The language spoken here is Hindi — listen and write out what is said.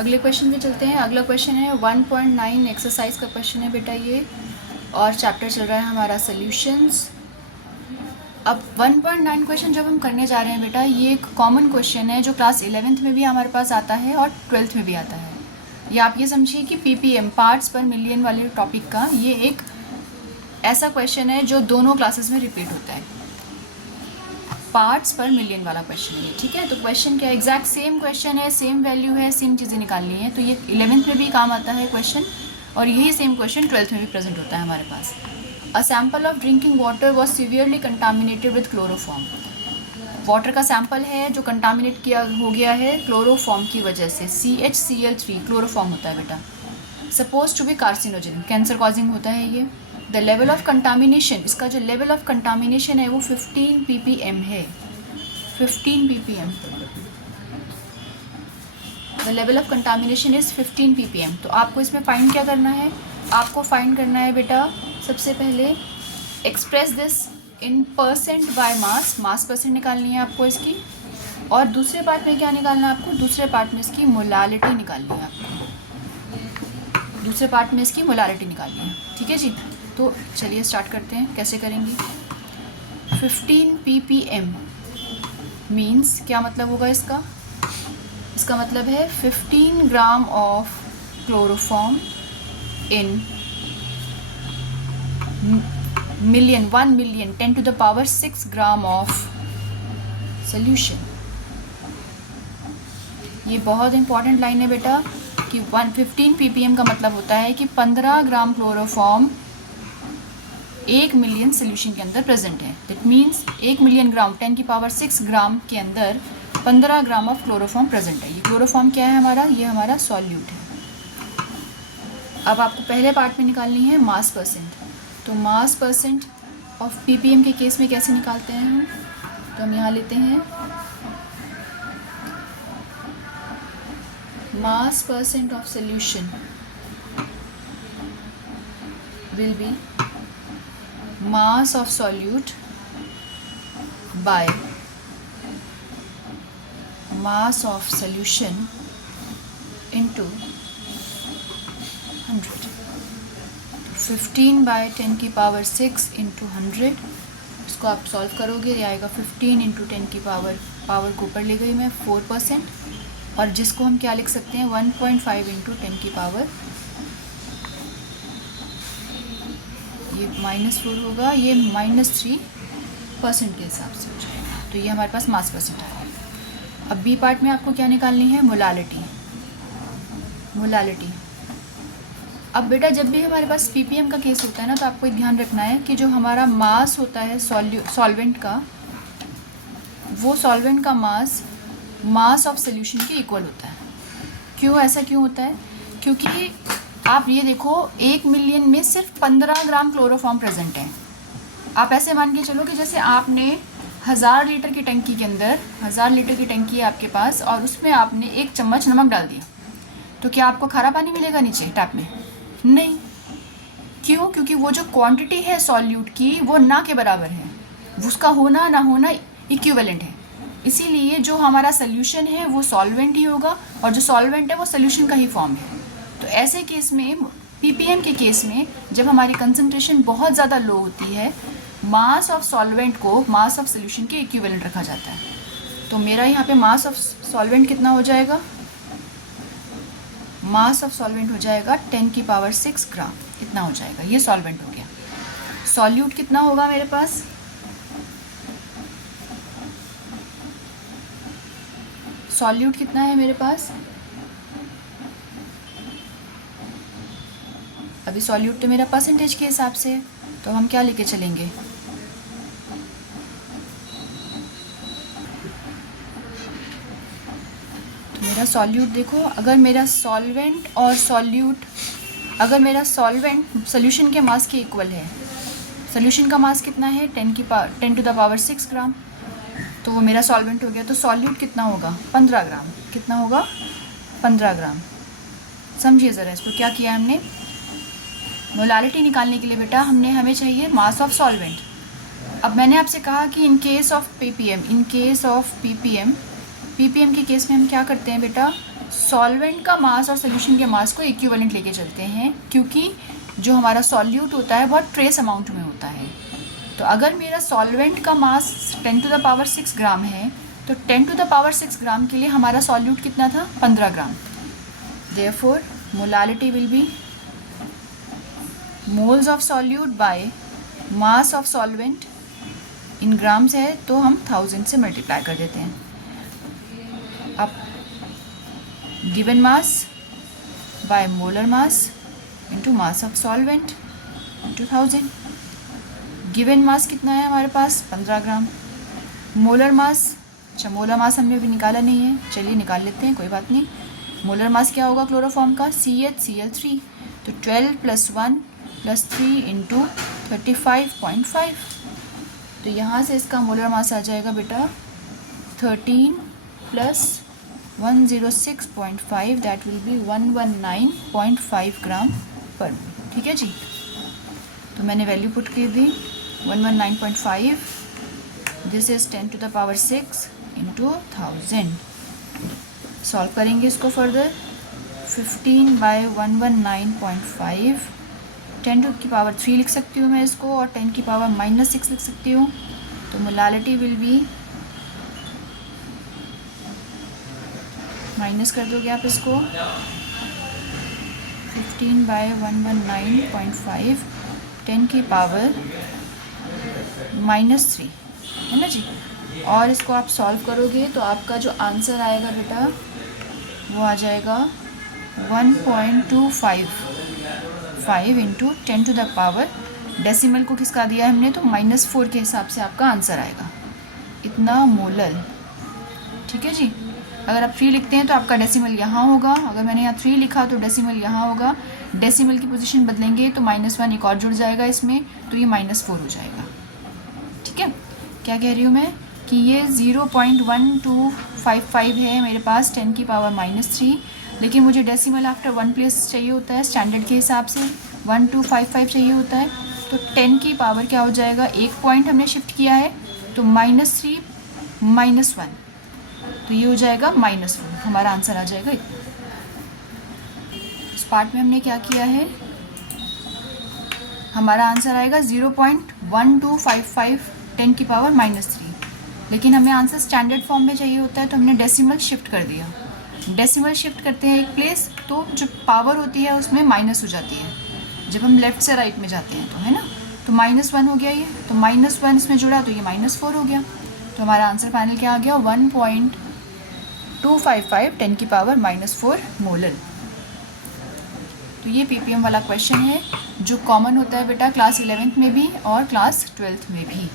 अगले क्वेश्चन पे चलते हैं। अगला क्वेश्चन है 1.9 एक्सरसाइज का क्वेश्चन है बेटा ये, और चैप्टर चल रहा है हमारा सॉल्यूशंस। अब 1.9 क्वेश्चन जब हम करने जा रहे हैं बेटा, ये एक कॉमन क्वेश्चन है जो क्लास 11th में भी हमारे पास आता है और 12th में भी आता है। या आप ये समझिए कि पीपीएम पार्ट्स पर मिलियन वाले टॉपिक का ये एक ऐसा क्वेश्चन है जो दोनों क्लासेस में रिपीट होता है। पार्ट्स पर मिलियन वाला क्वेश्चन है, ठीक है। तो क्वेश्चन क्या, एग्जैक्ट सेम क्वेश्चन है, सेम वैल्यू है, सेम चीज़ें निकालनी है। तो ये 11th में भी काम आता है क्वेश्चन, और यही सेम क्वेश्चन 12th में भी प्रेजेंट होता है हमारे पास। A sample of drinking water was severely contaminated with chloroform. Water का सैम्पल है जो कंटामिनेट किया हो गया है क्लोरोफॉर्म की वजह से। CHCl3 क्लोरोफॉर्म होता है बेटा। Suppose to be carcinogen, cancer causing होता है ये। द लेवल ऑफ कंटामिनेशन, इसका जो लेवल ऑफ कंटामिनेशन है वो 15 ppm है। 15 ppm, the level of contamination is 15 ppm। तो आपको इसमें फाइंड क्या करना है, आपको फाइंड करना है बेटा सबसे पहले express this in percent by mass. Mass percent निकालनी है आपको इसकी, और दूसरे पार्ट में क्या निकालना है आपको, दूसरे पार्ट में इसकी मोलालिटी निकालनी है आपको। दूसरे पार्ट में इसकी मोलालिटी निकालनी है, ठीक है जी। तो चलिए स्टार्ट करते हैं, कैसे करेंगे। 15 ppm मीन्स क्या मतलब होगा इसका, इसका मतलब है 15 gram of chloroform in million, 1 million 10 to the power 6 gram of solution. ये बहुत इंपॉर्टेंट लाइन है बेटा कि 15 ppm का मतलब होता है कि 15 ग्राम क्लोरोफॉर्म 1 मिलियन सोल्यूशन के अंदर प्रेजेंट है। दैट मीन्स 1 मिलियन ग्राम 10 की पावर 6 ग्राम के अंदर 15 ग्राम ऑफ क्लोरोफॉर्म प्रेजेंट है। ये क्लोरोफॉर्म क्या है हमारा, ये हमारा सॉल्यूट है। अब आपको पहले पार्ट में निकालनी है मास परसेंट। तो मास परसेंट ऑफ पीपीएम के केस में कैसे निकालते हैं हम, तो हम यहाँ लेते हैं मास percent of solution will be mass of solute by mass of solution into 100। 15 by 10 की पावर 6 into 100, इसको आप सॉल्व करोगे ये आएगा 15 into 10 की पावर को ऊपर ले गई मैं 4%, और जिसको हम क्या लिख सकते हैं 1.5 into 10 की पावर, ये -4 होगा, ये -3% के हिसाब से हो जाएगा। तो ये हमारे पास मास परसेंट है। अब बी पार्ट में आपको क्या निकालनी है, मोलालिटी। अब बेटा जब भी हमारे पास पीपीएम का केस होता है ना, तो आपको एक ध्यान रखना है कि जो हमारा मास होता है सॉल्वेंट का, वो सॉल्वेंट का मास ऑफ सोल्यूशन के इक्वल होता है। क्यों, ऐसा क्यों होता है, क्योंकि आप ये देखो 1 मिलियन में सिर्फ 15 ग्राम क्लोरोफॉर्म प्रेजेंट है। आप ऐसे मान के चलो कि जैसे आपने 1000 लीटर की टंकी के अंदर, 1000 लीटर की टंकी है आपके पास, और उसमें आपने 1 चम्मच नमक डाल दिया, तो क्या आपको खारा पानी मिलेगा नीचे टैप में? नहीं। क्यों? क्योंकि वो जो क्वांटिटी है सॉल्यूट की वो ना के बराबर है, उसका होना ना होना इक्विवेलेंट है। इसीलिए जो हमारा सोल्यूशन है वो सॉल्वेंट ही होगा, और जो सॉल्वेंट है वो सोल्यूशन का ही फॉर्म है। तो ऐसे केस में, पीपीएम के केस में, जब हमारी कंसंट्रेशन बहुत ज़्यादा लो होती है, मास ऑफ सॉल्वेंट को मास ऑफ सोल्यूशन के इक्विवेलेंट रखा जाता है। तो मेरा यहाँ पे मास ऑफ सॉल्वेंट कितना हो जाएगा, मास ऑफ सॉल्वेंट हो जाएगा 10 की पावर 6 ग्राम, इतना हो जाएगा। ये सॉल्वेंट हो गया। सॉल्यूट कितना होगा मेरे पास, सॉल्यूट कितना है मेरे पास, अभी सॉल्यूट तो मेरा परसेंटेज के हिसाब से है, तो हम क्या लेके चलेंगे, तो मेरा सॉल्यूट देखो, अगर मेरा सॉल्वेंट और सॉल्यूट, अगर मेरा सॉल्वेंट सोल्यूशन के मास के इक्वल है, सोल्यूशन का मास कितना है 10 to the power 6 ग्राम, तो वो मेरा सॉल्वेंट हो गया। तो सॉल्यूट कितना होगा 15 ग्राम, कितना होगा 15 ग्राम। समझिए ज़रा इसको, क्या किया हमने, मोलालिटी निकालने के लिए बेटा हमें चाहिए मास ऑफ सॉल्वेंट। अब मैंने आपसे कहा कि इन केस ऑफ पीपीएम के केस में हम क्या करते हैं बेटा, सॉल्वेंट का मास और सोल्यूशन के मास को इक्विवेलेंट लेके चलते हैं, क्योंकि जो हमारा सॉल्यूट होता है बहुत ट्रेस अमाउंट में होता है। तो अगर मेरा सॉल्वेंट का मास 10⁻6 ग्राम है, तो 10⁻6 ग्राम के लिए हमारा सॉल्यूट कितना था? 15 gram. Therefore molality will be moles of solute by mass of solvent. In grams है तो हम 1000 से मल्टीप्लाई कर देते हैं। अब given mass by molar mass into mass of solvent into 1000। Given mass कितना है हमारे पास? 15 ग्राम। मोलर मास, अच्छा मोलर मास हमने अभी निकाला नहीं है, चलिए निकाल लेते हैं, कोई बात नहीं। मोलर मास क्या होगा क्लोरोफॉर्म का? CH Cl3। तो 12 + 1 + 3 इंटू 35.5। तो यहाँ से इसका मोलर मास आ जाएगा बेटा 13 + 106.5, दैट विल बी 119.5 ग्राम पर। ठीक है जी, तो मैंने वैल्यू पुट कर दी 119.5। This is 10⁻6 into 1000। सॉल्व करेंगे इसको फर्दर। 15/119.5, 10⁻³ लिख सकती हूँ मैं इसको, और 10⁻⁻6 लिख सकती हूँ। तो मोलालिटी विल बी, माइनस कर दोगे आप इसको, 15/119.5 10⁻⁻3 है ना जी। और इसको आप सॉल्व करोगे तो आपका जो आंसर आएगा बेटा वो आ जाएगा 1.255 इंटू 10⁻, डेसिमल को किसका दिया है हमने, तो -4 के हिसाब से आपका आंसर आएगा इतना मोलर। ठीक है जी। अगर आप 3 लिखते हैं तो आपका डेसिमल यहाँ होगा, अगर मैंने यहाँ 3 लिखा तो डेसिमल यहाँ होगा। डेसिमल की पोजीशन बदलेंगे तो -1 एक और जुड़ जाएगा इसमें, तो ये -4 हो जाएगा। ठीक है, क्या कह रही हूँ मैं कि ये 0.1255 है मेरे पास 10⁻⁻3, लेकिन मुझे डेसिमल आफ्टर 1 प्लेस चाहिए होता है, स्टैंडर्ड के हिसाब से 1255 चाहिए होता है। तो 10 की पावर क्या हो जाएगा, एक पॉइंट हमने शिफ्ट किया है तो -3 -1, तो ये हो जाएगा -4। हमारा आंसर आ जाएगा इतना। इस पार्ट में हमने क्या किया है, हमारा आंसर आएगा 0.1255 10⁻⁻3, लेकिन हमें आंसर स्टैंडर्ड फॉर्म में चाहिए होता है तो हमने डेसिमल शिफ्ट कर दिया। डेसिमल शिफ्ट करते हैं एक प्लेस तो जो पावर होती है उसमें माइनस हो जाती है जब हम लेफ़्ट से राइट में जाते हैं, तो है ना। तो -1 हो गया ये, तो -1 इसमें जुड़ा तो ये -4 हो गया। तो हमारा आंसर फाइनल क्या आ गया, 1.255 10⁻⁻4 मोलर। तो ये ppm वाला क्वेश्चन है जो कॉमन होता है बेटा क्लास 11th में भी और क्लास 12th में भी।